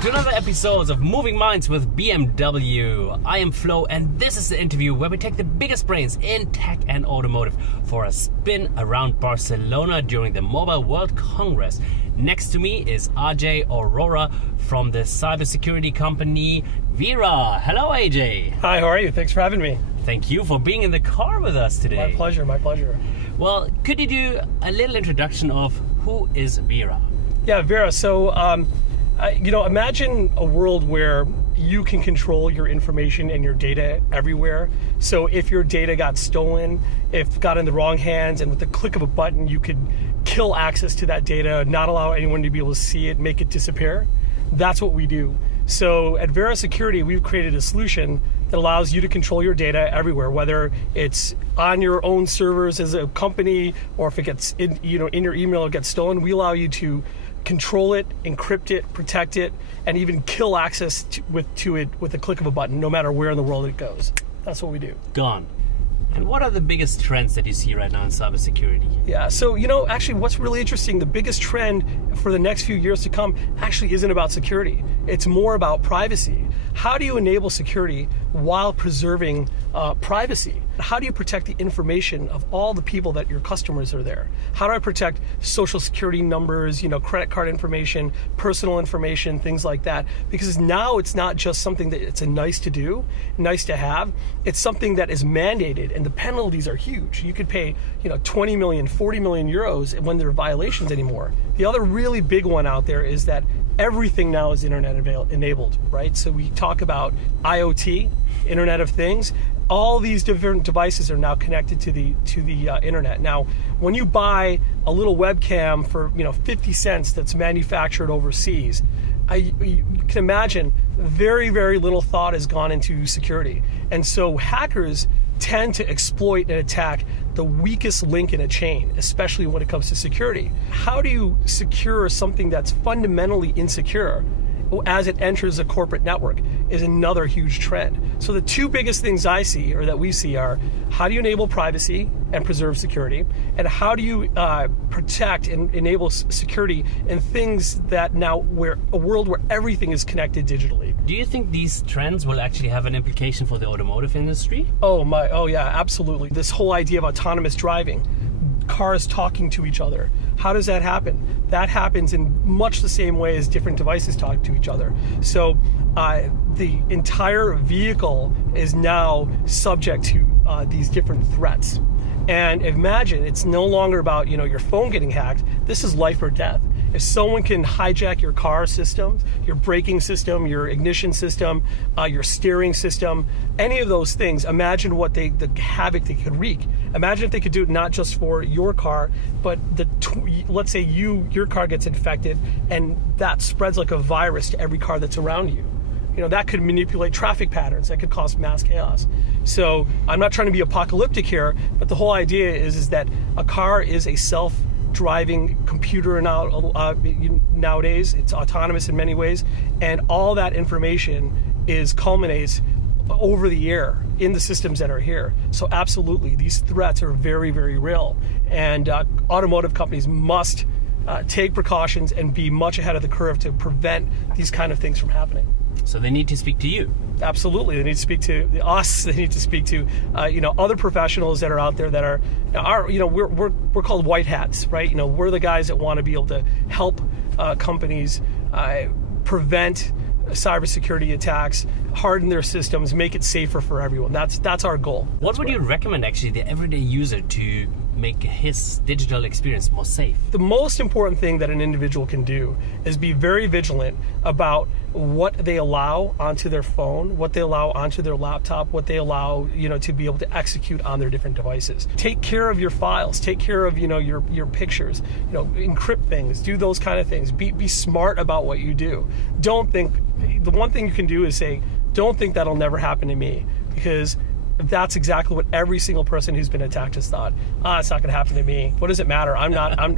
welcome to another episode of Moving Minds with BMW. I am Flo, and this is the interview where we take the biggest brains in tech and automotive for a spin around Barcelona during the Mobile World Congress. Next to me is Ajay Arora from the cybersecurity company Vera. Hello, AJ. Hi, how are you? Thanks for having me. Thank you for being in the car with us today. My pleasure, my pleasure. Well, could you do a little introduction of who is Vera? Yeah, Vera. So, imagine a world where you can control your information and your data everywhere. So if your data got stolen, if got in the wrong hands, and with the click of a button, you could kill access to that data, not allow anyone to be able to see it, make it disappear. That's what we do. So at Vera Security, we've created a solution that allows you to control your data everywhere, whether it's on your own servers as a company, or if it gets in your email, it gets stolen. We allow you to control it, encrypt it, protect it, and even kill access to it with the click of a button, no matter where in the world it goes. That's what we do. Gone. And what are the biggest trends that you see right now in cybersecurity? Yeah, so actually what's really interesting, the biggest trend for the next few years to come actually isn't about security. It's more about privacy. How do you enable security while preserving privacy? How do you protect the information of all the people that your customers are there? How do I protect social security numbers, credit card information, personal information, things like that? Because now it's not just something that it's a nice to do, nice to have. It's something that is mandated, and the penalties are huge. You could pay 20 million, 40 million euros when there are violations anymore. The other really big one out there is that everything now is internet enabled, right? So we talk about IoT, Internet of Things. All these different devices are now connected to the internet. Now, when you buy a little webcam for 50 cents that's manufactured overseas, you can imagine very, very little thought has gone into security. And so hackers tend to exploit and attack the weakest link in a chain, especially when it comes to security. How do you secure something that's fundamentally insecure as it enters a corporate network is another huge trend. So the two biggest things I see, or that we see, are how do you enable privacy and preserve security, and how do you protect and enable security in things that now, where a world where everything is connected digitally. Do you think these trends will actually have an implication for the automotive industry? Oh yeah, absolutely. This whole idea of autonomous driving, cars talking to each other. How does that happen? That happens in much the same way as different devices talk to each other. So the entire vehicle is now subject to these different threats. And imagine, it's no longer about your phone getting hacked. This is life or death. If someone can hijack your car systems, your braking system, your ignition system, your steering system, any of those things, imagine what the havoc they could wreak. Imagine if they could do it not just for your car, but let's say your car gets infected, and that spreads like a virus to every car that's around you. That could manipulate traffic patterns. That could cause mass chaos. So I'm not trying to be apocalyptic here, but the whole idea is that a car is a self-driving computer nowadays. It's autonomous in many ways, and all that information culminates over the air in the systems that are here. So absolutely, these threats are very, very real, and automotive companies must take precautions and be much ahead of the curve to prevent these kind of things from happening. So they need to speak to you. Absolutely, they need to speak to us. They need to speak to other professionals that are out there that are we're called white hats, right? We're the guys that want to be able to help companies prevent cybersecurity attacks, harden their systems, make it safer for everyone. That's our goal. What would you recommend actually the everyday user to make his digital experience more safe? The most important thing that an individual can do is be very vigilant about what they allow onto their phone, what they allow onto their laptop, what they allow to be able to execute on their different devices. Take care of your files, take care of your pictures, encrypt things, do those kind of things. Be smart about what you do. Don't think, the one thing you can do is say, don't think that'll never happen to me, because that's exactly what every single person who's been attacked has thought. It's not going to happen to me. What does it matter?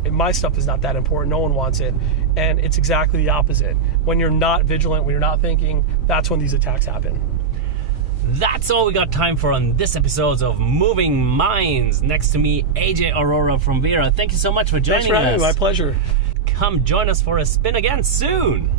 My stuff is not that important. No one wants it. And it's exactly the opposite. When you're not vigilant, when you're not thinking, that's when these attacks happen. That's all we got time for on this episode of Moving Minds. Next to me, Ajay Arora from Vera. Thank you so much for joining us. Thanks for having me. My pleasure. Come join us for a spin again soon.